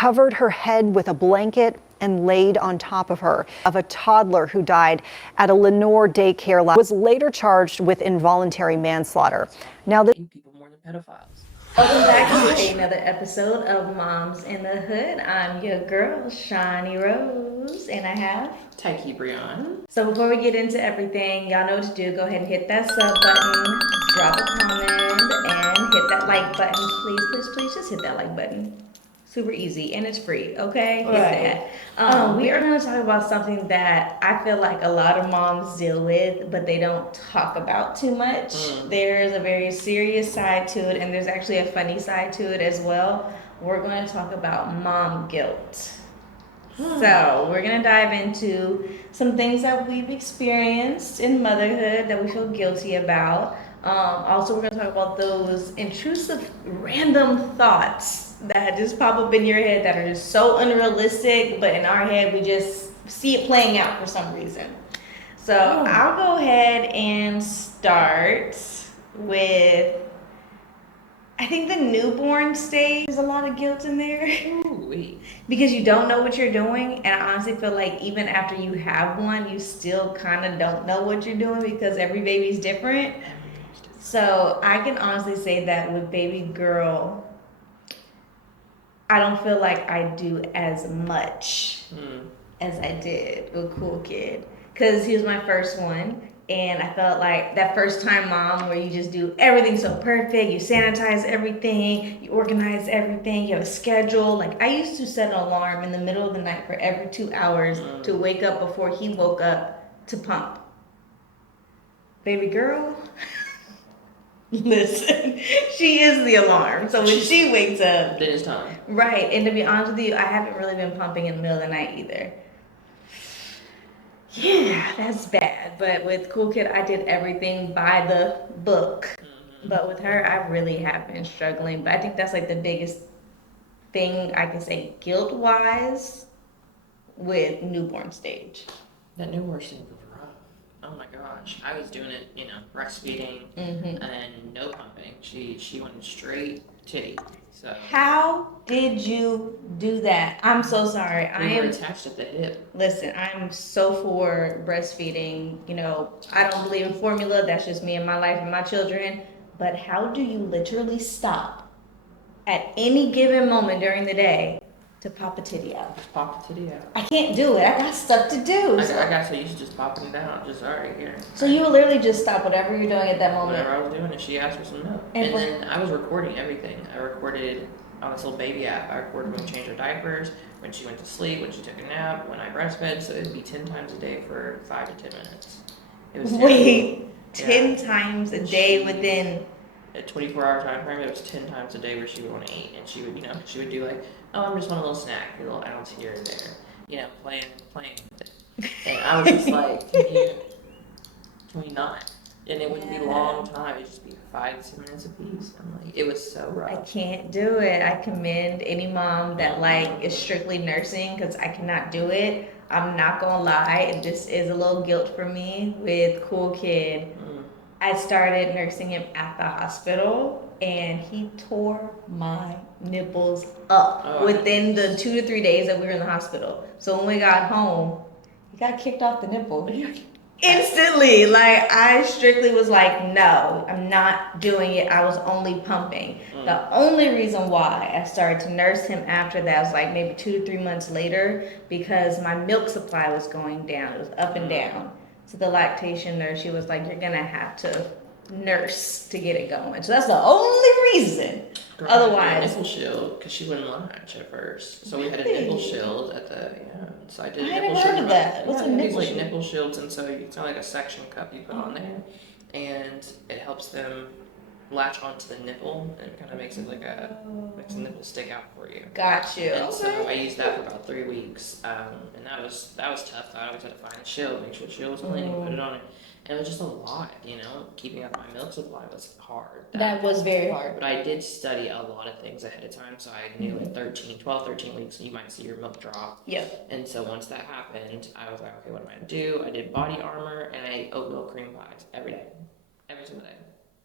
covered her head with a blanket and laid on top of her. Of a toddler who died at a Lenore daycare lab, was later charged with involuntary manslaughter. Now, people more than pedophiles. Welcome back to another episode of Momz N The Hood. I'm your girl, Shaniirose, and I have Tyke Brian. So before we get into everything, y'all know what to do. Go ahead and hit that sub button, drop a comment, and hit that like button. Please, please, please, just hit that like button. Super easy, and it's free, okay? Hit that. We are going to talk about something that I feel like a lot of moms deal with, but they don't talk about too much. There's a very serious side to it, and there's actually a funny side to it as well. We're going to talk about mom guilt. So we're going to dive into some things that we've experienced in motherhood that we feel guilty about. Also, we're going to talk about those intrusive, random thoughts that just pop up in your head that are just so unrealistic, but in our head, we just see it playing out for some reason. So I'll go ahead and start with, I think the newborn stage, there's a lot of guilt in there. Because you don't know what you're doing, and I honestly feel like even after you have one, you still kind of don't know what you're doing because every baby's different. So I can honestly say that with baby girl, I don't feel like I do as much as I did with Cool Kid, because he was my first one. And I felt like that first time mom where you just do everything so perfect, you sanitize everything, you organize everything, you have a schedule. Like I used to set an alarm in the middle of the night for every 2 hours to wake up before he woke up to pump. Baby girl, listen, she is the alarm. So when she wakes up, then it's time. Right, and to be honest with you, I haven't really been pumping in the middle of the night either. Yeah, that's bad. But with Cool Kid, I did everything by the book. But with her, I really have been struggling. But I think that's like the biggest thing I can say guilt-wise with newborn stage. That newborn stage was rough. Oh my gosh. I was doing it, breastfeeding and no pumping. She went straight titty. So how did you do that? I'm so sorry. We were attached at the hip. Listen, I'm so for breastfeeding. I don't believe in formula. That's just me and my life and my children. But how do you literally stop at any given moment during the day to pop a titty out? Just pop the titty out. I can't do it. I got stuff to do. I got so used to just popping it out. Just, all right, here. So you would literally just stop whatever you're doing at that moment. Whatever I was doing, and she asked for some milk. And then I was recording everything. I recorded on this little baby app. I recorded when we changed her diapers, when she went to sleep, when she took a nap, when I breastfed. So it'd be 10 times a day for 5 to 10 minutes. It was Wait, 10 times a day within a 24-hour time frame. It was 10 times a day where she would want to eat, and she would, she would do like, oh, I'm just want a little snack, a little ounce here and there, playing with it. And I was just like, can we not? And it wouldn't be a long time. It'd just be 5 to 10 minutes a piece. I'm like, it was so rough. I can't do it. I commend any mom that is strictly nursing, because I cannot do it. I'm not gonna lie, and this is a little guilt for me with Cool Kid. I started nursing him at the hospital, and he tore my nipples up within the 2 to 3 days that we were in the hospital. So when we got home, he got kicked off the nipple. Instantly. I strictly was like, no, I'm not doing it. I was only pumping. The only reason why I started to nurse him after that was maybe 2 to 3 months later, because my milk supply was going down. It was up and down. So the lactation nurse, she was like, you're going to have to nurse to get it going. So that's the only reason. Girl, otherwise, nipple shield, because she wouldn't latch at first. So we had a nipple shield at the So I did a nipple shield. I never heard of that. What's a nipple shield? Nipple shields, and so it's kind of like a suction cup you put on there, and it helps them latch onto the nipple, and it kind of makes it makes the nipple stick out for you. Got you. And so I used that for about 3 weeks, and that was tough. I always had to find a shield, make sure the shield was clean, put it on it. And it was just a lot, keeping up my milk supply was hard. That was very hard. But I did study a lot of things ahead of time, so I knew at 13 weeks, you might see your milk drop. Yep. And so once that happened, I was like, okay, what am I going to do? I did body armor, and I ate oat milk cream pies every day. Every single day.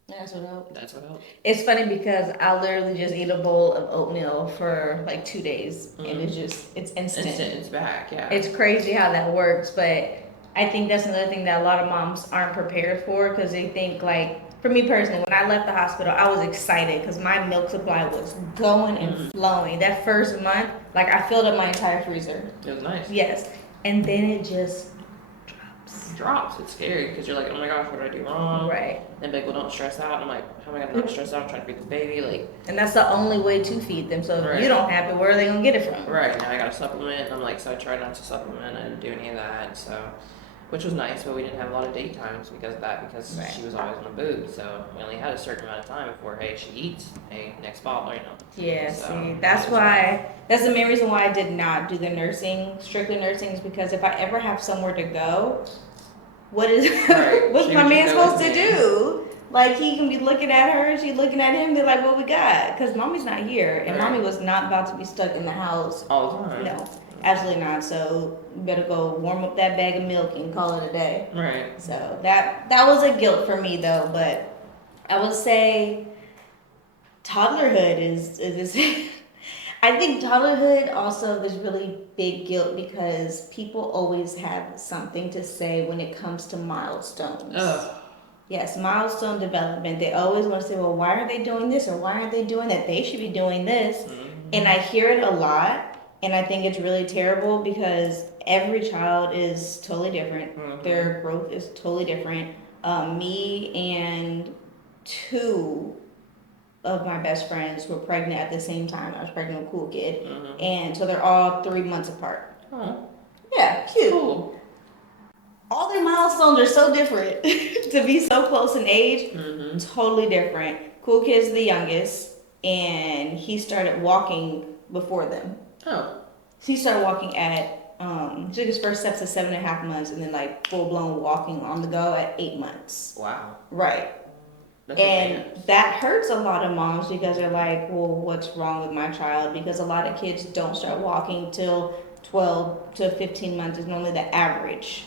That's what helped. That's what helped. It's funny because I literally just eat a bowl of oatmeal for like 2 days, and it's instant. It's back, yeah. It's crazy how that works, but I think that's another thing that a lot of moms aren't prepared for because they think like, for me personally, when I left the hospital, I was excited because my milk supply was going and flowing. That first month, like I filled up my entire freezer. It was nice. Yes, and then it just drops. It's scary because you're like, oh my gosh, what did I do wrong? Right. And people don't stress out. I'm like, how am I gonna not stress out? I'm trying to feed the baby, like. And that's the only way to feed them. So if you don't have it, where are they gonna get it from? Right. Now I got to supplement. I'm like, so I tried not to supplement. I didn't do any of that. So, which was nice, but we didn't have a lot of date times because of that. Because she was always on a boob. So we only had a certain amount of time before, hey, she eats. Hey, next bottle, you know. Yeah. So, see, that's why. That's the main reason why I did not do the nursing, strictly nursing, is because if I ever have somewhere to go, what's my man supposed to do? Like, he can be looking at her, and she's looking at him, they're like, what we got? Because mommy's not here, and mommy was not about to be stuck in the house. All the time. No, absolutely not. So, you better go warm up that bag of milk and call it a day. Right. So, that was a guilt for me, though, but I would say toddlerhood is I think toddlerhood also, there's really big guilt because people always have something to say when it comes to milestones. Ugh. Yes, milestone development. They always want to say, well, why are they doing this or why aren't they doing that? They should be doing this. And I hear it a lot, and I think it's really terrible because every child is totally different. Their growth is totally different. Me and 2 of my best friends were pregnant at the same time. I was pregnant with Cool Kid. And so they're all 3 months apart. Yeah, cute. Cool. All their milestones are so different. To be so close in age, totally different. Cool Kid's the youngest, and he started walking before them. Oh. He started walking at, took his first steps at 7.5 months, and then like full blown walking on the go at 8 months. Wow. Right. That's And advanced. that hurts a lot of moms because they're like, well, what's wrong with my child? Because a lot of kids don't start walking till 12 to 15 months is normally the average.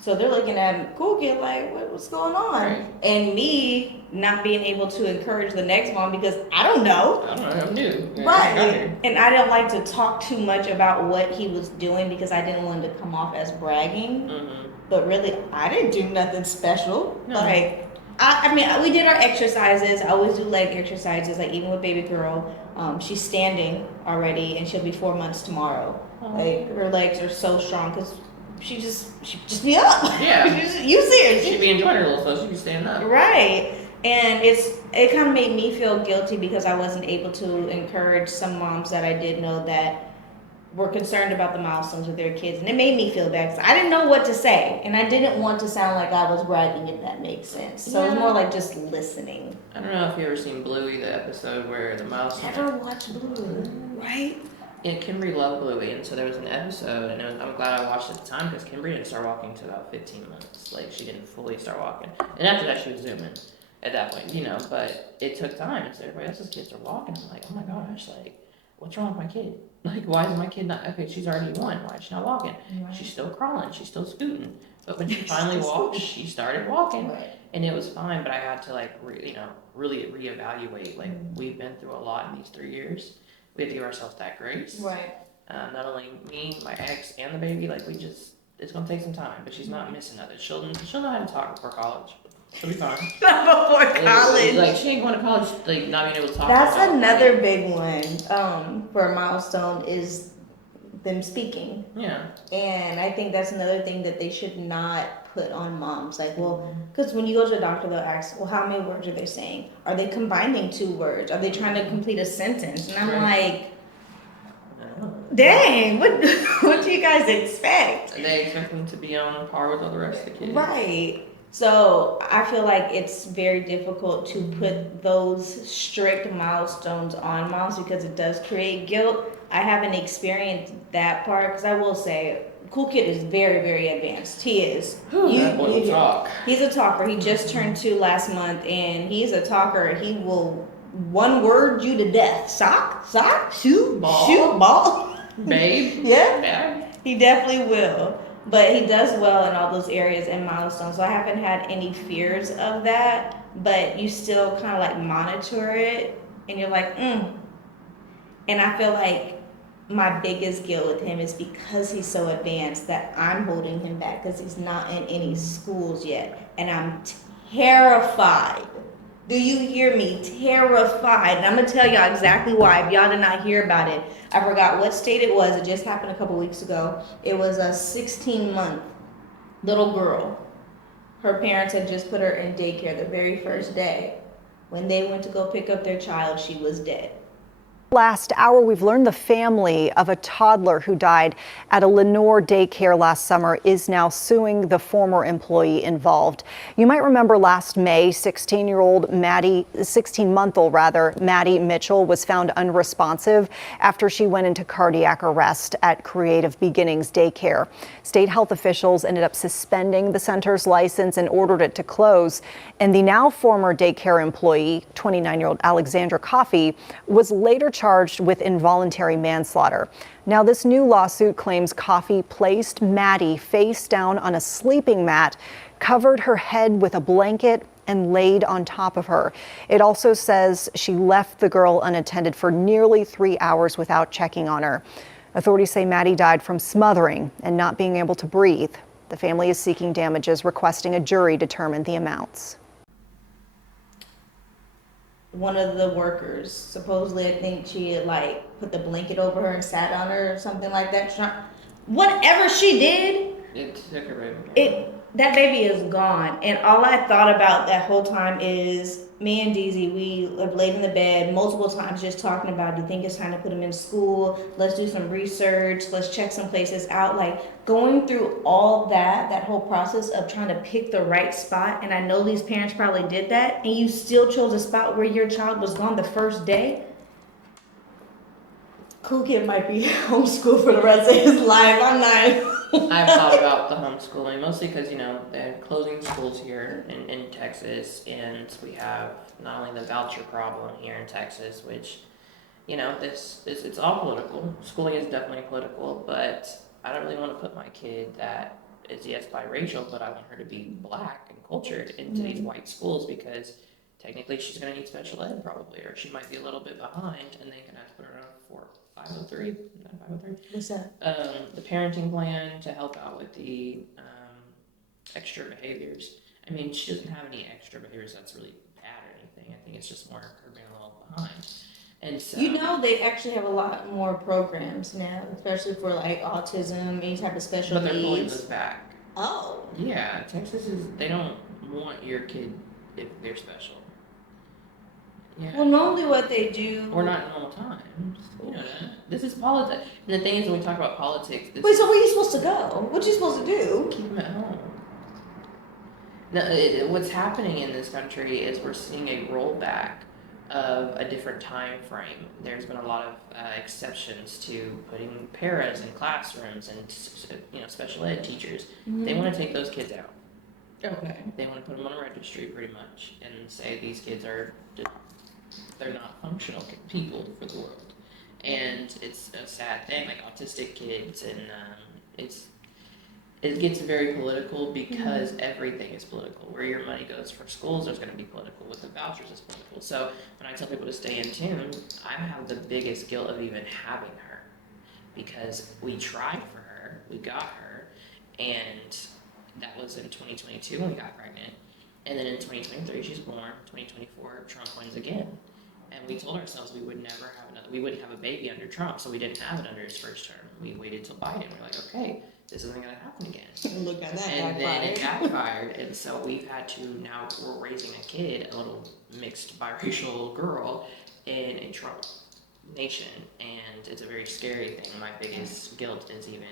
So they're looking at Cool Kid like, what's going on? Right. And me not being able to encourage the next mom because I don't know. I don't know. I'm new. Right. And I don't like to talk too much about what he was doing because I didn't want it to come off as bragging. But really, I didn't do nothing special. No. Like, I mean, we did our exercises. I always do leg exercises, like even with baby girl. She's standing already, and she'll be 4 months tomorrow. Like, her legs are so strong because she just be up. Yeah. You see her. She'd be enjoying her little stuff. She'd be standing up. Right. And it kind of made me feel guilty because I wasn't able to encourage some moms that I did know that were concerned about the milestones with their kids. And it made me feel bad because I didn't know what to say. And I didn't want to sound like I was bragging, if that makes sense. So it was more like just listening. I don't know if you ever seen Bluey, the episode where the milestone. Never watched Bluey. Right? Yeah, Kimberly loved Bluey, and so there was an episode, and I'm glad I watched it at the time because Kimberly didn't start walking until about 15 months. Like, she didn't fully start walking. And after that, she was zooming at that point, you know, but it took time. And so everybody else's kids are walking. I'm like, oh my gosh, like, what's wrong with my kid? Like, why is my kid not, okay, she's already 1. Why is she not walking? Right. She's still crawling. She's still scooting. But when she finally walked, she started walking. Right. And it was fine, but I had to, like, really reevaluate. Like, we've been through a lot in these 3 years. We have to give ourselves that grace. Right. Not only me, my ex, and the baby, like, it's gonna take some time, but she's not missing nothing. She'll know how to talk before college. She'll be fine. Not before college. Like, she ain't going to college, like, not being able to talk. That's about another money. big one for a milestone is them speaking. Yeah. And I think that's another thing that they should not put on moms. Like, well, because when you go to the doctor, they'll ask, well, how many words are they saying? Are they combining 2 words? Are they trying to complete a sentence? And I'm like, dang, what do you guys expect? They expect them to be on par with all the rest of the kids. Right. So I feel like it's very difficult to put those strict milestones on moms because it does create guilt. I haven't experienced that part because I will say, Cool Kid is very, very advanced. He is. That boy will talk. He's a talker. He just turned 2 last month, and he's a talker. He will one word you to death. Sock, shoot, ball. Babe. Yeah. He definitely will. But he does well in all those areas and milestones. So I haven't had any fears of that. but you still kind of like monitor it, and you're like, mm. And I feel like my biggest guilt with him is because he's so advanced that I'm holding him back because he's not in any schools yet, and I'm terrified. Do you hear me? Terrified. And I'm gonna tell y'all exactly why. If y'all did not hear about it, I forgot what state it was. It just happened a couple weeks ago. It was a 16-month little girl. Her parents had just put her in daycare the very first day. When they went to go pick up their child, she was dead. Last hour, we've learned the family of a toddler who died at a Lenore daycare last summer is now suing the former employee involved. You might remember last May, 16-month-old Maddie Mitchell was found unresponsive after she went into cardiac arrest at Creative Beginnings Daycare. State health officials ended up suspending the center's license and ordered it to close. And the now former daycare employee, 29-year-old Alexandra Coffey, was later charged with involuntary manslaughter. Now, this new lawsuit claims Coffey placed Maddie face down on a sleeping mat, covered her head with a blanket, and laid on top of her. It also says she left the girl unattended for nearly 3 hours without checking on her. Authorities say Maddie died from smothering and not being able to breathe. The family is seeking damages, requesting a jury determine the amounts. One of the workers, supposedly, I think she had like put the blanket over her and sat on her or something like that. Whatever she did, It took her baby. That baby is gone. And all I thought about that whole time is me and Deezy, we have laid in the bed multiple times just talking about, do you think it's time to put him in school? Let's do some research. Let's check some places out. Like going through all that whole process of trying to pick the right spot. And I know these parents probably did that. And you still chose a spot where your child was gone the first day. Cool kid might be homeschooled for the rest of his life. I'm not. I've thought about the homeschooling mostly because they're closing schools here in Texas, and we have not only the voucher problem here in Texas, which it's all political. Schooling is definitely political, but I don't really want to put my kid that is biracial, but I want her to be black and cultured into these white schools because technically she's going to need special ed probably, or she might be a little bit behind, and they can have to put her on 503. What's that? The parenting plan to help out with the extra behaviors. I mean, she doesn't have any extra behaviors that's really bad or anything. I think it's just more her being a little behind. And so they actually have a lot more programs now, especially for like autism, any type of special but they're needs. pulling those back. Oh. Yeah, Texas they don't want your kid if they're special. Yeah. Well, normally what they do. Or not in normal times. You know that. This is politics. And the thing is, when we talk about politics. Wait, so where are you supposed to go? What are you supposed to do? Keep them at home. No, what's happening in this country is we're seeing a rollback of a different time frame. There's been a lot of exceptions to putting paras in classrooms and special ed teachers. Mm-hmm. They want to take those kids out. Okay. They want to put them on a registry pretty much and say these kids are they're not functional people for the world. And it's a sad thing, like autistic kids, and it gets very political because everything is political. Where your money goes for schools, there's going to be political. With the vouchers, it's political. So when I tell people to stay in tune, I have the biggest guilt of even having her because we tried for her, we got her, and that was in 2022 when we got pregnant. And then in 2023, she's born. 2024, Trump wins again. And we told ourselves we would never have we wouldn't have a baby under Trump, so we didn't have it under his first term. We waited till Biden. We're like, okay, this isn't going to happen again. Look at that. And then it backfired. And so we've had to, now we're raising a kid, a little mixed biracial girl in a Trump nation. And it's a very scary thing. My biggest guilt is even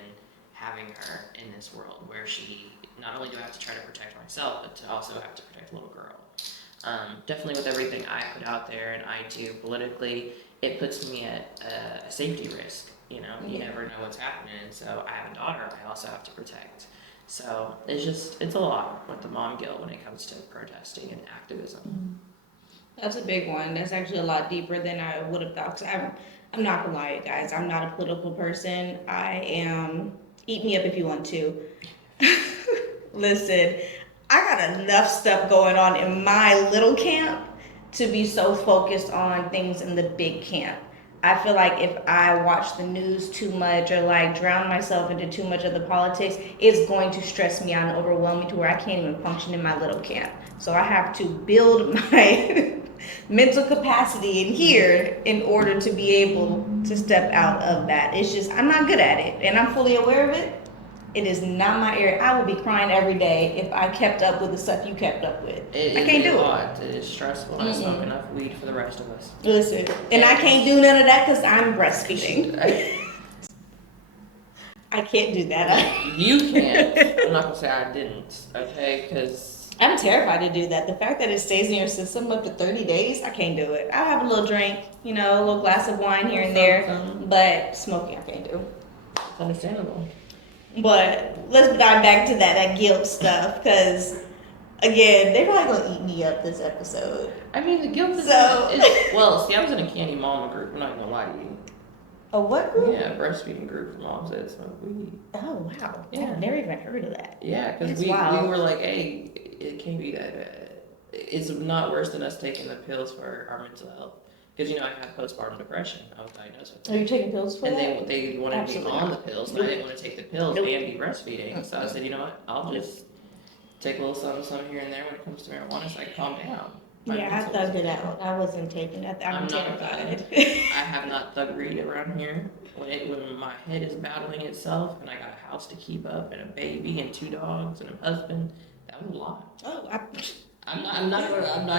having her in this world where she, not only do I have to try to protect myself, but to also have to protect a little girl. Definitely with everything I put out there and I do politically, it puts me at a safety risk. You never know what's happening. So I have a daughter I also have to protect. So it's a lot with the mom guilt when it comes to protesting and activism. That's a big one. That's actually a lot deeper than I would have thought. 'Cause I'm not gonna lie, guys. I'm not a political person. I am. Eat me up if you want to. Listen, I got enough stuff going on in my little camp to be so focused on things in the big camp. I feel like if I watch the news too much or like drown myself into too much of the politics, it's going to stress me out and overwhelm me to where I can't even function in my little camp. So I have to build my mental capacity in here in order to be able to step out of that. It's just, I'm not good at it, and I'm fully aware of it. It is not my area. I would be crying every day if I kept up with the stuff you kept up with. I can't do it. It is stressful. I smoke enough weed for the rest of us. Listen, and I can't do none of that because I'm breastfeeding. I can't do that. You can't. I'm not gonna say I didn't. Okay, because I'm terrified to do that. The fact that it stays in your system up to 30 days, I can't do it. I'll have a little drink, a little glass of wine here and there, but smoking I can't do. It's understandable. But let's dive back to that guilt stuff, because again, they're probably gonna eat me up this episode. I mean, the guilt is well, see, I was in a candy mama group. I'm not gonna lie to you. A what group? Yeah, breastfeeding group for moms that smoke weed. Oh wow! Yeah. I've never even heard of that. Yeah, because we were like, hey, it can't be that bad. It's not worse than us taking the pills for our mental health. Because I have postpartum depression. I was diagnosed with that. Are you taking pills for that? And they wanted me on the pills, and I didn't want to take the pills and be breastfeeding. So I said, you know what? I'll just take a little something here and there when it comes to marijuana, so I can calm down. Yeah, I thugged it out. I wasn't taking that. I'm terrified. I have not thuggered around here. When my head is battling itself, and I got a house to keep up, and a baby, and 2 dogs, and a husband, that was a lot. Oh, I'm not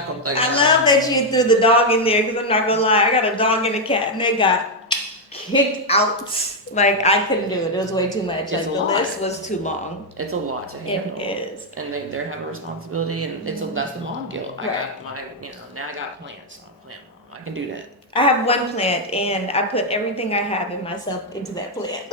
gonna thug it I out. love that you threw the dog in there, because I'm not gonna lie, I got a dog and a cat, and they got kicked out. Like, I couldn't do it. It was way too much. Like, the list was too long. It's a lot to handle. It is. And they have a responsibility, and that's the mom guilt. Right. I got my, now I got plants. So I'm a plant mom. I can do that. I have one plant, and I put everything I have in myself into that plant.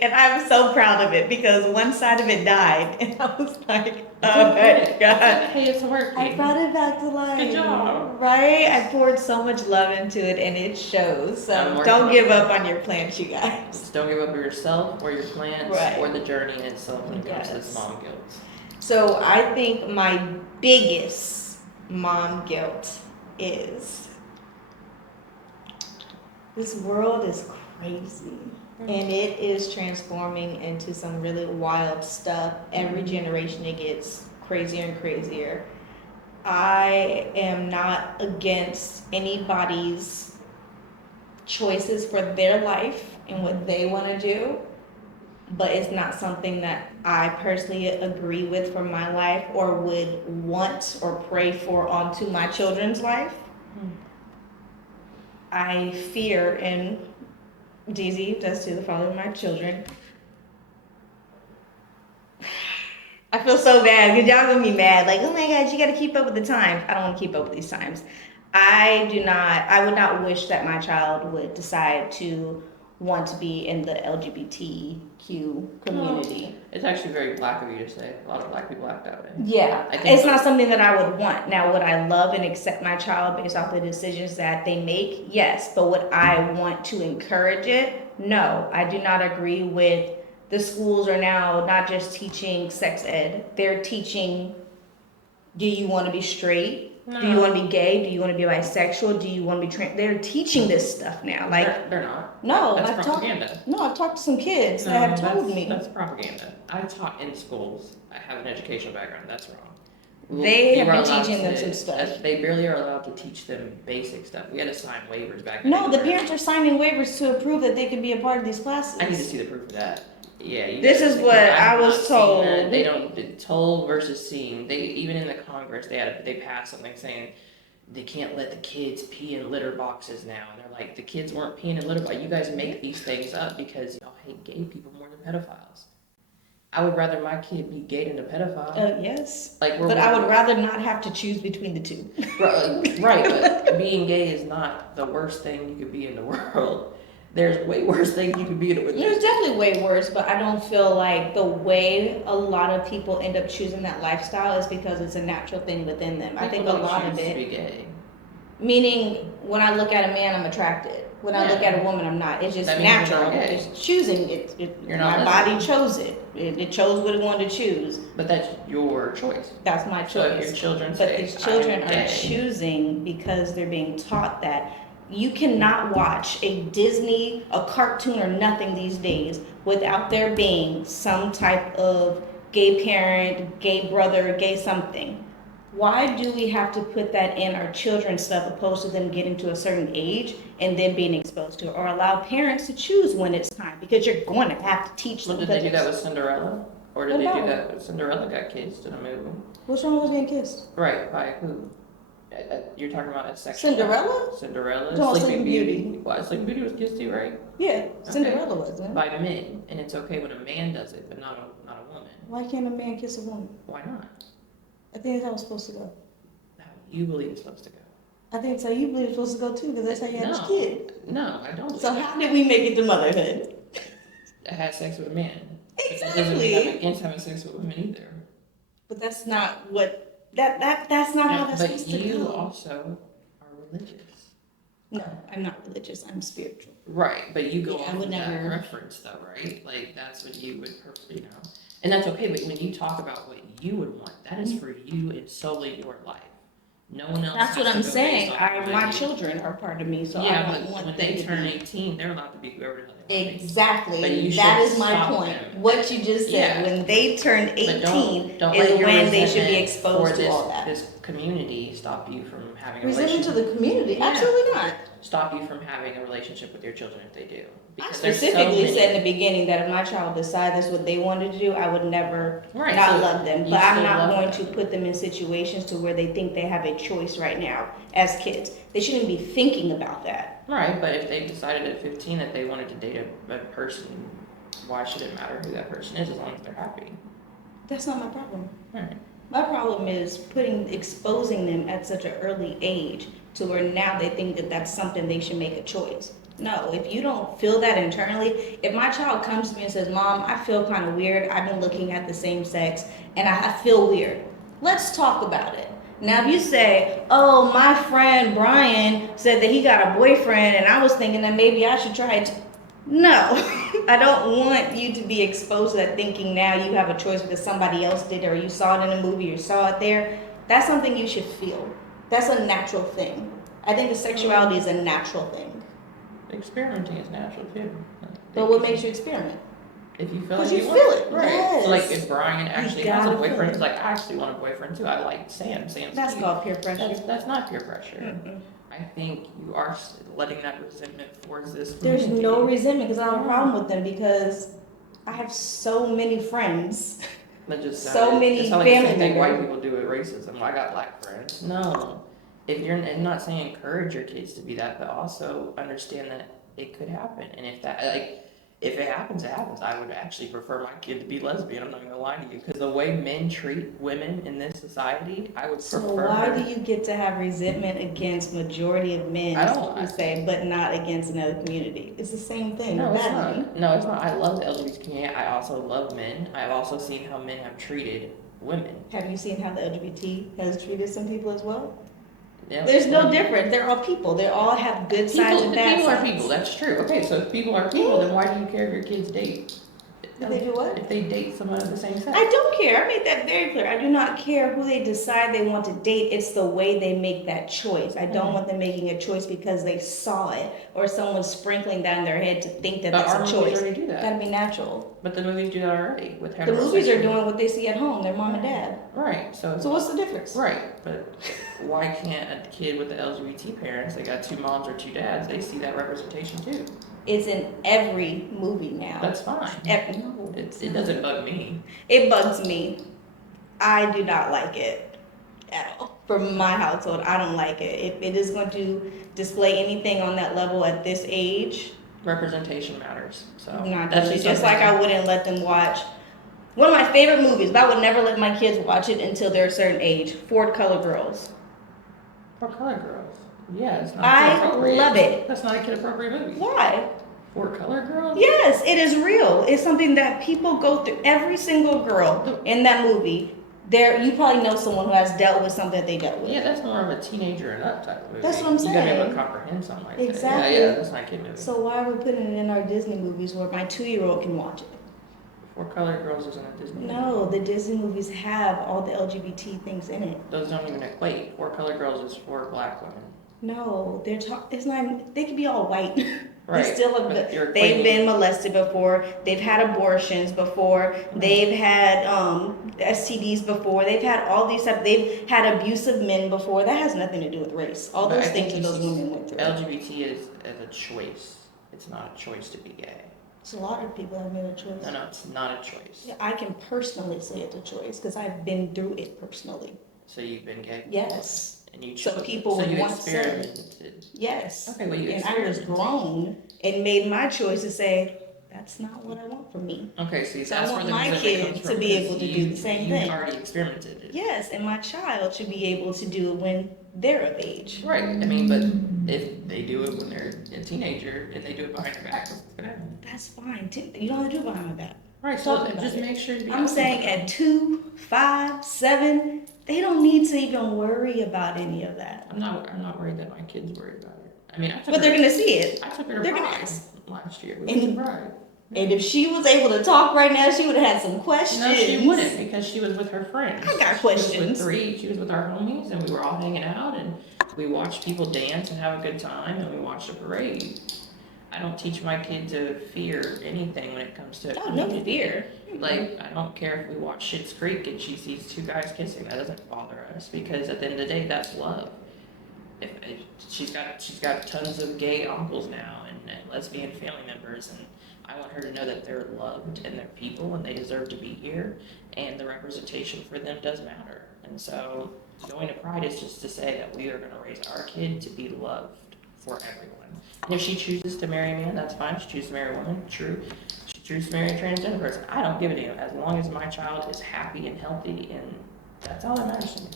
And I'm so proud of it, because one side of it died, and I was like, oh my God. Hey, it's working. I brought it back to life. Good job. Right? I poured so much love into it, and it shows. So don't give up on your plants, you guys. Just don't give up on yourself or your plants or the journey in itself when it comes to this mom guilt. So I think my biggest mom guilt is this world is crazy. And it is transforming into some really wild stuff. Every generation it gets crazier and crazier. I am not against anybody's choices for their life and what they want to do, but it's not something that I personally agree with for my life or would want or pray for onto my children's life. I fear, and Deezy does too, the father of my children. I feel so bad because y'all gonna be mad. Like, oh my God, you gotta keep up with the times. I don't want to keep up with these times. I would not wish that my child would decide to want to be in the LGBTQ community. It's actually very Black of you to say. A lot of Black people act that way. Yeah, it's not something that I would want. Now, would I love and accept my child based off the decisions that they make? Yes. But would I want to encourage it? No. I do not agree with the schools are now not just teaching sex ed. They're teaching, do you want to be straight? No. Do you want to be gay? Do you want to be bisexual? Do you want to be trans? They're teaching this stuff now. Like they're not. No, that's propaganda. I've talked to some kids that have told me. That's propaganda. I taught in schools. I have an educational background. That's wrong. They have been teaching them some stuff. They barely are allowed to teach them basic stuff. We had to sign waivers back then. No, the parents are signing waivers to approve that they can be a part of these classes. I need to see the proof of that. Yeah, this is what I was told. They don't told versus seen. They even in the Congress they passed something saying they can't let the kids pee in litter boxes now. And they're like, the kids weren't peeing in litter boxes. You guys make these things up because y'all hate gay people more than pedophiles. I would rather my kid be gay than a pedophile. Yes. But I would rather not have to choose between the two. Right, but being gay is not the worst thing you could be in the world. There's way worse things you could be in the world. There's definitely way worse, but I don't feel like the way a lot of people end up choosing that lifestyle is because it's a natural thing within them. I think a lot of it. To be gay. Meaning, when I look at a man, I'm attracted. When I look at a woman, I'm not. It's just That means you're natural. not gay. It's choosing. You're not my lesbian. body chose it. It chose what it wanted to choose. But that's your choice. That's my choice. So if your children But say, these children "I'm are gay," choosing because they're being taught that. You cannot watch a Disney, a cartoon, or nothing these days without there being some type of gay parent, gay brother, gay something. Why do we have to put that in our children's stuff opposed to them getting to a certain age and then being exposed to it, or allow parents to choose when it's time? Because you're going to have to teach them. Well, did they do that with Cinderella? Or did What they do about that with Cinderella got kissed in a movie? What's wrong with being kissed? Right, by who? You're talking about a sexual. Cinderella? Cinderella? No, Sleeping Beauty. Beauty. Well, Sleeping Beauty was kissed too, right? Yeah, Cinderella wasn't. By men. And it's okay when a man does it, but not a woman. Why can't a man kiss a woman? Why not? I think that's how it's supposed to go. How you believe it's supposed to go. I think that's how you believe it's supposed to go too, because that's how you had No. your kid. No, I don't. So how did we make it to motherhood? I had sex with a man. But that doesn't Exactly. mean I'm against having sex with women either. But that's not what that's not how that's But supposed to you go. also are religious. No, I'm not religious. I'm spiritual. Right, but you go Yeah, I off would of that never- reference though, right? Like that's what you would, and that's okay. But when you talk about what you would want, that is for you and solely your life. No one else. That's has what to I'm go saying. based off of My you. children are part of me, so Yeah, I don't but want when them they to turn be. 18, they're allowed to be whoever the hell they want to be. Exactly. But you That should is my stop point. them. What you just said. Yeah. When they turn 18 Don't is let your when they should be resentment exposed for to all that. This community stop you from having a Resentment to relationship. the community? Yeah. Absolutely not. Stop you from having a relationship with your children if they do. I Because there's so specifically many- said in the beginning that if my child decided that's what they wanted to do, I would never Right, not so love them. you But I'm still not love going them. to put them in situations to where they think they have a choice right now as kids. They shouldn't be thinking about that. Right, but if they decided at 15 that they wanted to date a person, why should it matter who that person is as long as they're happy? That's not my problem. Right. My problem is exposing them at such an early age to where now they think that that's something they should make a choice. No, if you don't feel that internally, if my child comes to me and says, Mom, I feel kind of weird, I've been looking at the same sex and I feel weird, let's talk about it. Now, if you say, oh, my friend Brian said that he got a boyfriend and I was thinking that maybe I should try it. No, I don't want you to be exposed to that thinking now you have a choice because somebody else did it or you saw it in a movie or saw it there. That's something you should feel. That's a natural thing. I think the sexuality is a natural thing. Experimenting is natural too. But what makes you experiment? If you feel Because like you want feel it. Right. Yes. So like if Brian actually has a gotta feel boyfriend, it. he's like, I actually want a boyfriend too. I like Sam. Sam's That's cute. called peer pressure. That's not peer pressure. Mm-mm. I think you are letting that resentment towards this There's community. no resentment because I don't have a problem with them because I have so many friends. That just so sounded- many it sounded like the family same thing white members. people do with racism. Well, I got black friends. No. If you're, I'm not saying encourage your kids to be that, but also understand that it could happen. And if that, like, if it happens, it happens. I would actually prefer my kid to be lesbian. I'm not gonna lie to you, because the way men treat women in this society, I would So prefer. why do you get to have resentment against majority of men I don't. who say, but not against another community? It's the same thing. No, it's Badly. not. No, it's not. I love the LGBT community. I also love men. I've also seen how men have treated women. Have you seen how the LGBT has treated some people as well? Yeah, There's no like, difference. They're all people. They all have good sides and bad people are sides. people. That's true. Okay, so if people are people, then why do you care if your kids date? If they do what? If they date someone of the same sex. I don't care. I made that very clear. I do not care who they decide they want to date. It's the way they make that choice. I don't want them making a choice because they saw it or someone sprinkling down their head to think that But that's our a movies choice. already do that. Gotta be natural. But the movies do that already with The movies are heterosexual- doing what they see at home, their mom and dad. Right. So So what's the difference? right, but why can't a kid with the LGBT parents, they got two moms or two dads, they see that representation too? It's in every movie now. That's fine. No, It doesn't bug me. it bugs me. I do not like it at all. For my household, I don't like it. If it is going to display anything on that level at this age, Representation matters. So not that's just something like I wouldn't let them watch one of my favorite movies, but I would never let my kids watch it until they're a certain age. Ford Color Girls. For color girls. Yeah, it's not I kid appropriate. love it. That's not a kid appropriate movie. Why? For color girls? Yes, it is real. It's something that people go through. Every single girl in that movie You probably know someone who has dealt with something that they dealt with. Yeah, that's more of a teenager and up type movie. That's what I'm saying. You gotta be able to comprehend something like Exactly. that. Yeah, that's not a kid movie. So why are we putting it in our Disney movies where my 2-year-old can watch it? Four Colored Girls isn't a Disney movie. No, the Disney movies have all the LGBT things in it. Those don't even equate. Four Colored Girls is for black women. No, it's not. They could be all white. Right. They've been molested before. They've had abortions before. They've had STDs before. They've had all these stuff. They've had abusive men before. That has nothing to do with race. All those things that those women went through. LGBT is a choice. It's not a choice to be gay. So a lot of people have made a choice. No, it's not a choice. Yeah, I can personally say it's a choice because I've been through it personally. So you've been gay? Yes. And you So people so you want experimented. Yes. Okay, well you and I was grown and made my choice to say, that's not what I want for me. Okay, see, So that's I where want the my resentment kid comes to from, be able because to do the same thing. You've already experimented it. Yes, and my child should be able to do it when they're of age. Right. I mean, but if they do it when they're a teenager and they do it behind their back, what's gonna happen? That's fine. You don't have to do it behind my back. Right. So just make sure to be. I'm saying at 2, 5, 7, they don't need to even worry about any of that. I'm not worried that my kid's worried about it. I mean, But they're gonna see it. I took her to They're gonna Pride ask. last year. We went to Pride. And if she was able to talk right now, she would have had some questions. No, she wouldn't, because she was with her friends. I got She was questions. she was with our homies, and we were all hanging out, and we watched people dance and have a good time, and we watched a parade. I don't teach my kid to fear anything when it comes to Oh, no fear. Like, I don't care if we watch Schitt's Creek and she sees two guys kissing. That doesn't bother us, because at the end of the day, that's love. If she's got tons of gay uncles now and lesbian family members, and I want her to know that they're loved and they're people and they deserve to be here, and the representation for them does matter. And so going to Pride is just to say that we are going to raise our kid to be loved for everyone. And if she chooses to marry a man, that's fine. If she chooses to marry a woman, true. If she chooses to marry a transgender person, I don't give a damn, as long as my child is happy and healthy, and that's all that matters to me.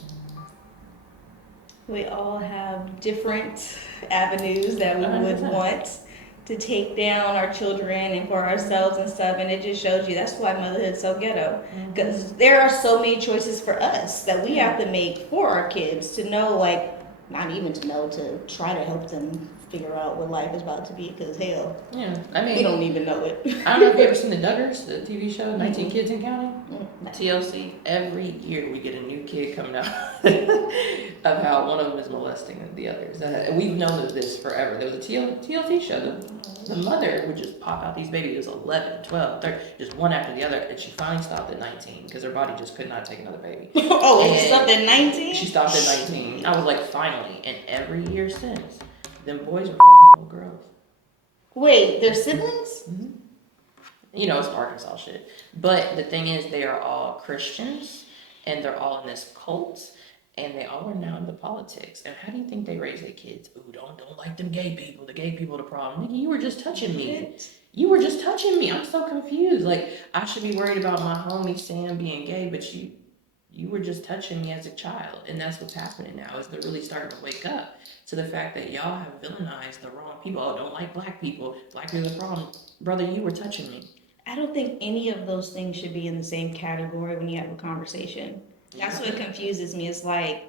We all have different avenues that we would 100%. want to take down our children and for ourselves and stuff, and it just shows you that's why motherhood's so ghetto, because there are so many choices for us that we have to make for our kids to know, like, not even to know, to try to help them figure out what life is about to be, because hell, Yeah, I mean, we don't even know it. I don't know if you ever seen The Duggars, the TV show, 19 Kids and Counting. Mm-hmm. TLC, every year we get a new kid coming out of how one of them is molesting the others. We've known of this forever. There was a TLC show. The mother would just pop out these babies. It was 11, 12, 13, just one after the other. And she finally stopped at 19 because her body just could not take another baby. Oh, And she stopped at 19? She stopped at 19. I was like, finally. And every year since, them boys were fucking little girls. Wait, they're siblings? Mm-hmm. You know, it's Arkansas shit. But the thing is, they are all Christians, and they're all in this cult, and they all are now into politics. And how do you think they raise their kids? Ooh, don't like them gay people. The gay people are the problem. Nigga, you were just touching me. You were just touching me. I'm so confused. Like, I should be worried about my homie Sam being gay, but you were just touching me as a child. And that's what's happening now, is they're really starting to wake up to the fact that y'all have villainized the wrong people. Oh, don't like black people. Black people are the problem. Brother, you were touching me. I don't think any of those things should be in the same category when you have a conversation. That's what confuses me. It's like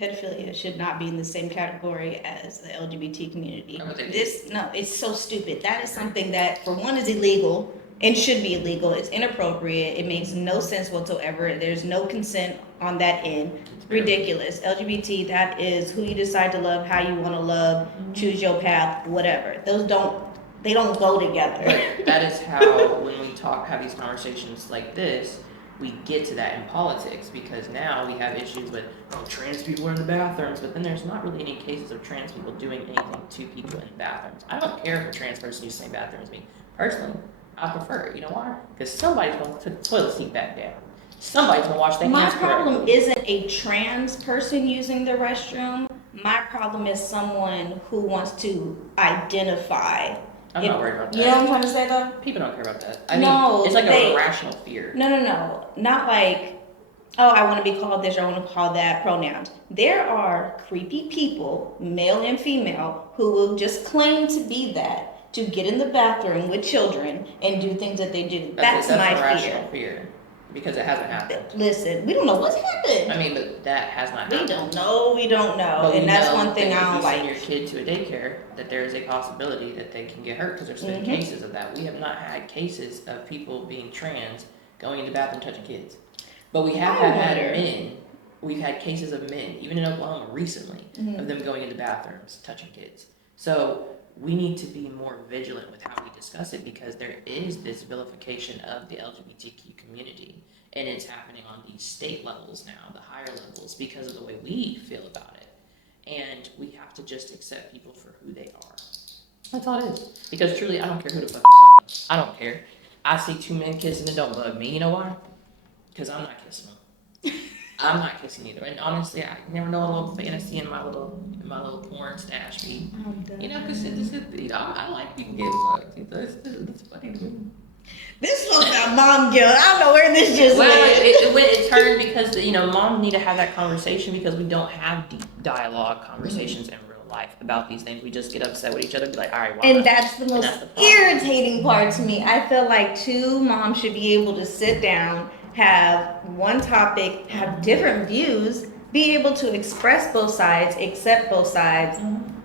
pedophilia should not be in the same category as the LGBT community. It's so stupid. That is something that, for one, is illegal and should be illegal. It's inappropriate. It makes no sense whatsoever. There's no consent on that end. Ridiculous. LGBT, that is who you decide to love, how you want to love, choose your path, whatever. They don't go together. But that is how, when we have these conversations like this, we get to that in politics, because now we have issues with, trans people are in the bathrooms, but then there's not really any cases of trans people doing anything to people in bathrooms. I don't care if a trans person uses the same bathroom as me. Personally, I prefer it. You know why? Because somebody's going to put the toilet seat back down. Somebody's going to wash their hands. My problem isn't a trans person using the restroom. My problem is someone who wants to identify. I'm not worried about that. You know what I'm trying to say, though? People don't care about that. I mean, it's like a irrational fear. No. Not like, I want to be called this or I want to be called that, pronouns. There are creepy people, male and female, who will just claim to be that, to get in the bathroom with children and do things that they do. That's my irrational fear. because it hasn't happened. Listen, we don't know what's happened. I mean, but that has not happened. We don't know. But And that's know one thing that I don't if you send like. your kid to a daycare, that there is a possibility that they can get hurt because there's been cases of that. We have not had cases of people being trans going into the bathroom touching kids. But we have had men. We've had cases of men, even in Oklahoma recently, of them going into bathrooms touching kids. So we need to be more vigilant with how we discuss it because there is this vilification of the LGBTQ community. And it's happening on these state levels now, the higher levels, because of the way we feel about it. And we have to just accept people for who they are. That's all it is. Because truly, I don't care who the fuck you fucking. I don't care. I see two men kissing, it don't bug me. You know why? Because I'm not kissing them. I'm not kissing either. And honestly, I never know a little fantasy in my little porn stash be. You know, because I like people getting fucked. That's funny to me. This was about mom guilt. I don't know where this just went. It turned because, moms need to have that conversation because we don't have deep dialogue conversations in real life about these things. We just get upset with each other and be like, all right, well. And that's the most irritating part to me. I feel like two moms should be able to sit down, have one topic, have different views, be able to express both sides, accept both sides,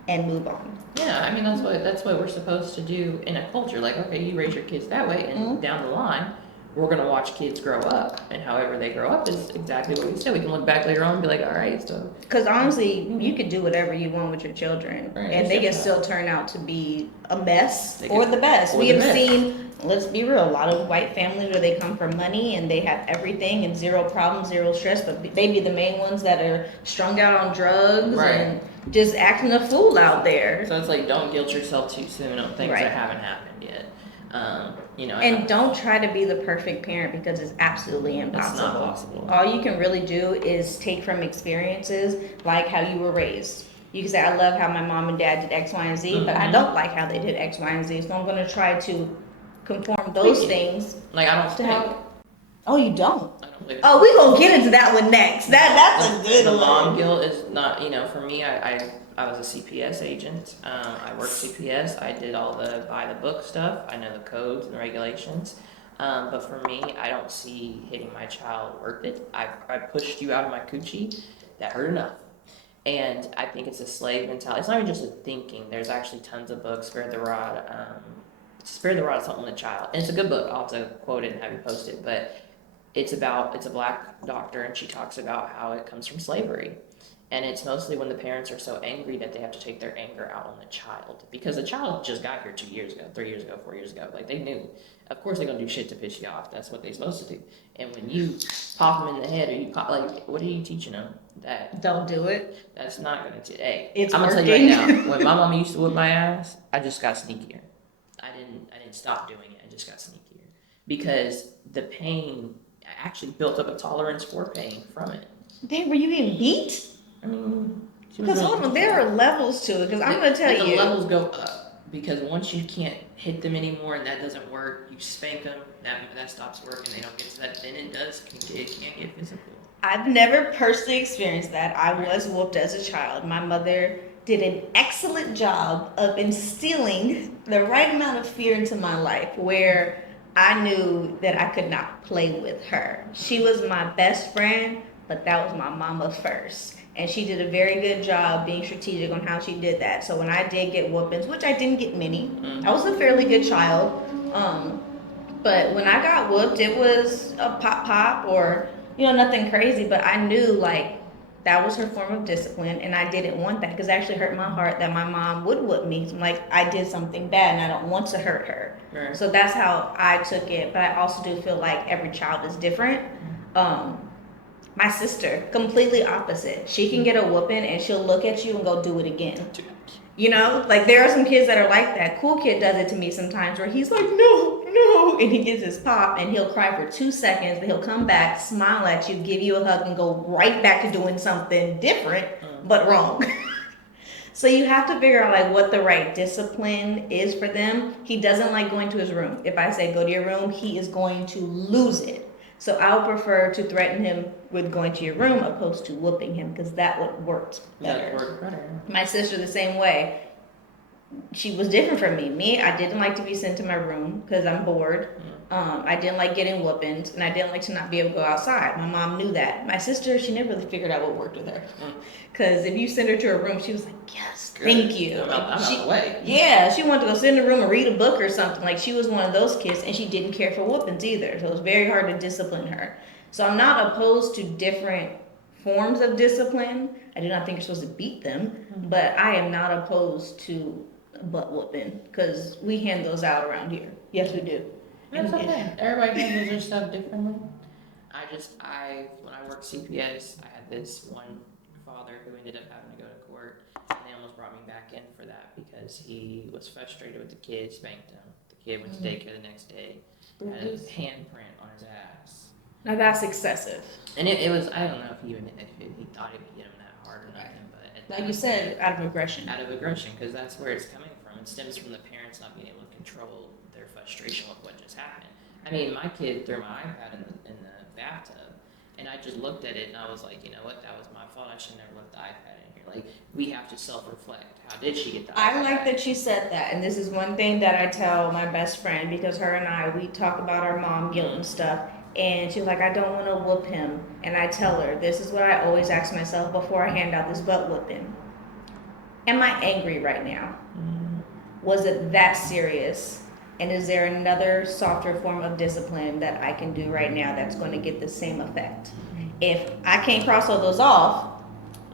and move on. Yeah, I mean that's what we're supposed to do in a culture. Like, okay, you raise your kids that way, and down the line, we're gonna watch kids grow up, and however they grow up is exactly what we said. We can look back later on and be like, all right, so. Because honestly, you could do whatever you want with your children, Right, and they can still turn out to be a mess or the best. We have seen, let's be real, a lot of white families where they come from money and they have everything and zero problems, zero stress, but they be the main ones that are strung out on drugs and just acting a fool out there. So it's like, don't guilt yourself too soon on things that haven't happened yet. And don't try to be the perfect parent because it's absolutely impossible. It's not possible. All you can really do is take from experiences like how you were raised. You can say, I love how my mom and dad did X, Y, and Z, but I don't like how they did X, Y, and Z. So I'm going to try to conform those things. Like, I don't think. Oh, you don't? I don't believe. Oh, we're going to get into that one next. That's a good one. The mom guilt is not, for me, I was a CPS agent. I worked CPS. I did all the by the book stuff. I know the codes and the regulations. But for me, I don't see hitting my child worth it. I pushed you out of my coochie. That hurt enough. And I think it's a slave mentality. It's not even just a thinking. There's actually tons of books. Spare the Rod. Spare the Rod is something with a child. And it's a good book. I'll have to quote it and have you post it. But it's a black doctor, and she talks about how it comes from slavery. And it's mostly when the parents are so angry that they have to take their anger out on the child. Because the child just got here 2 years ago, 3 years ago, 4 years ago. Like, they knew. Of course they're going to do shit to piss you off. That's what they're supposed to do. And when you pop them in the head, or you pop, like, what are you teaching them? That don't do it. That's not going to, hey, it's I'm going to tell you right now, when my mama used to whip my ass, I just got sneakier. I didn't stop doing it. I just got sneakier. Because the pain, I actually built up a tolerance for pain from it. Dang, were you getting beat? I mean, because hold on, there are levels to it. Because I'm going to tell you, the levels go up because once you can't hit them anymore and that doesn't work, you spank them. That stops working. They don't get to that. Then it can get physical. I've never personally experienced that. I was whooped as a child. My mother did an excellent job of instilling the right amount of fear into my life, where I knew that I could not play with her. She was my best friend, but that was my mama first. And she did a very good job being strategic on how she did that. So when I did get whoopings, which I didn't get many, I was a fairly good child. But when I got whooped, it was a pop or, nothing crazy. But I knew, like, that was her form of discipline. And I didn't want that because it actually hurt my heart that my mom would whoop me. So, like, I did something bad and I don't want to hurt her. Right. So that's how I took it. But I also do feel like every child is different. My sister, completely opposite. She can get a whooping and she'll look at you and go do it again. Like, there are some kids that are like that. Cool Kid does it to me sometimes where he's like, no, and he gets his pop and he'll cry for 2 seconds, then he'll come back, smile at you, give you a hug, and go right back to doing something different, but wrong. So you have to figure out, like, what the right discipline is for them. He doesn't like going to his room. If I say go to your room, he is going to lose it. So I would prefer to threaten him with going to your room opposed to whooping him, because that would work better. My sister the same way. She was different from me. I didn't like to be sent to my room because I'm bored. I didn't like getting whoopings, and I didn't like to not be able to go outside. My mom knew that. My sister, she never really figured out what worked with her. Because if you send her to her room, she was like, yes, thank you. I'm out the way. Yeah, she wanted to go sit in the room and read a book or something. Like, she was one of those kids, and she didn't care for whoopings either. So it was very hard to discipline her. So I'm not opposed to different forms of discipline. I do not think you're supposed to beat them, but I am not opposed to butt whooping, because we hand those out around here. Yes, we do. That's okay. Everybody handles their stuff differently. When I worked CPS, I had this one father who ended up having to go to court, and they almost brought me back in for that because he was frustrated with the kid, spanked him. The kid went to daycare the next day, had a handprint on his ass. Now that's excessive. And it was, I don't know if he thought he would hit him that hard or nothing, but Like you said, out of aggression. Out of aggression, because that's where it's coming from. It stems from the parents not being able to control their frustration with what just happened. I mean, my kid threw my iPad in the bathtub, and I just looked at it and I was like, you know what, that was my fault. I should never left the iPad in here. Like, we have to self-reflect. How did she get the iPad? I like that you said that, and this is one thing that I tell my best friend, because her and I, we talk about our mom guilt and stuff, and she's like, I don't want to whoop him, and I tell her, this is what I always ask myself before I hand out this butt whooping. Am I angry right now? Was it that serious? And is there another softer form of discipline that I can do right now that's going to get the same effect? If I can't cross all those off,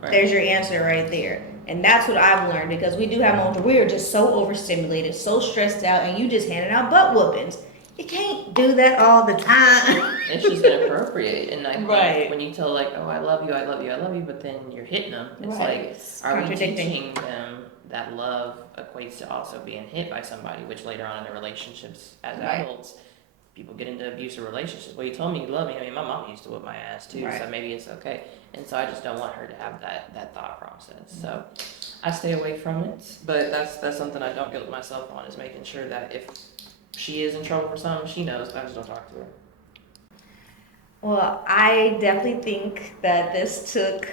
there's your answer right there. And that's what I've learned, because we do have moments where we are just so overstimulated, so stressed out, and you just handing out butt whoopings. You can't do that all the time. It's just inappropriate. And I think Right. when you tell, like, oh, I love you, I love you, I love you, but then you're hitting them, it's Right. like, It's are we contradicting. teaching them that love equates to also being hit by somebody, which later on in their relationships as Right. adults, people get into abusive relationships. Well, you told me you love me. I mean, my mom used to whip my ass too, Right. so maybe it's okay. And so I just don't want her to have that thought process. So I stay away from it. But that's something I don't guilt myself on, is making sure that if she is in trouble for something, she knows. I just don't talk to her. Well, I definitely think that this took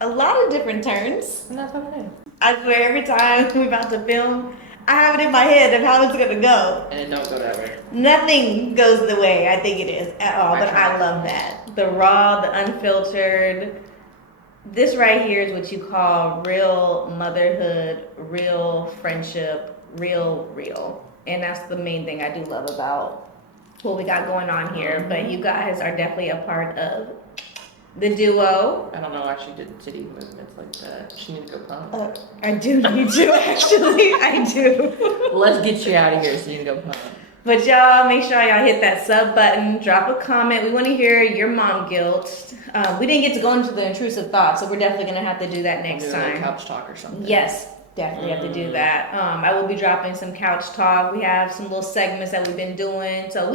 a lot of different turns. And that's okay. I swear, every time we're about to film, I have it in my head of how it's gonna go. And it don't go that way. Nothing goes the way I think it is at all, but I I love that. The raw, the unfiltered. This right here is what you call real motherhood, real friendship, real. And that's the main thing I do love about what we got going on here. But you guys are definitely a part of the duo. I don't know why she did titty movements like that. She need to go pump. I do need to, actually. I do. Let's get you out of here so you can go pump. But y'all, make sure y'all hit that sub button, drop a comment. We want to hear your mom guilt. We didn't get to go into the intrusive thoughts, so we're definitely going to have to do that next Do a little time. couch talk or something. Yes, definitely have to do that. I will be dropping some couch talk. We have some little segments that we've been doing. So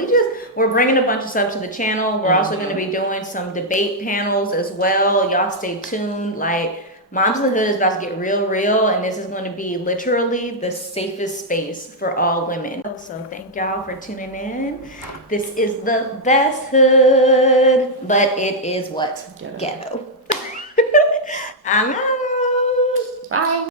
we're bringing a bunch of stuff to the channel. We're also going to be doing some debate panels as well. Y'all stay tuned. Like, Momz N The Hood is about to get real, and this is going to be literally the safest space for all women. So thank y'all for tuning in. This is the best hood, but it is what? Ghetto. Ghetto. I'm out. Bye.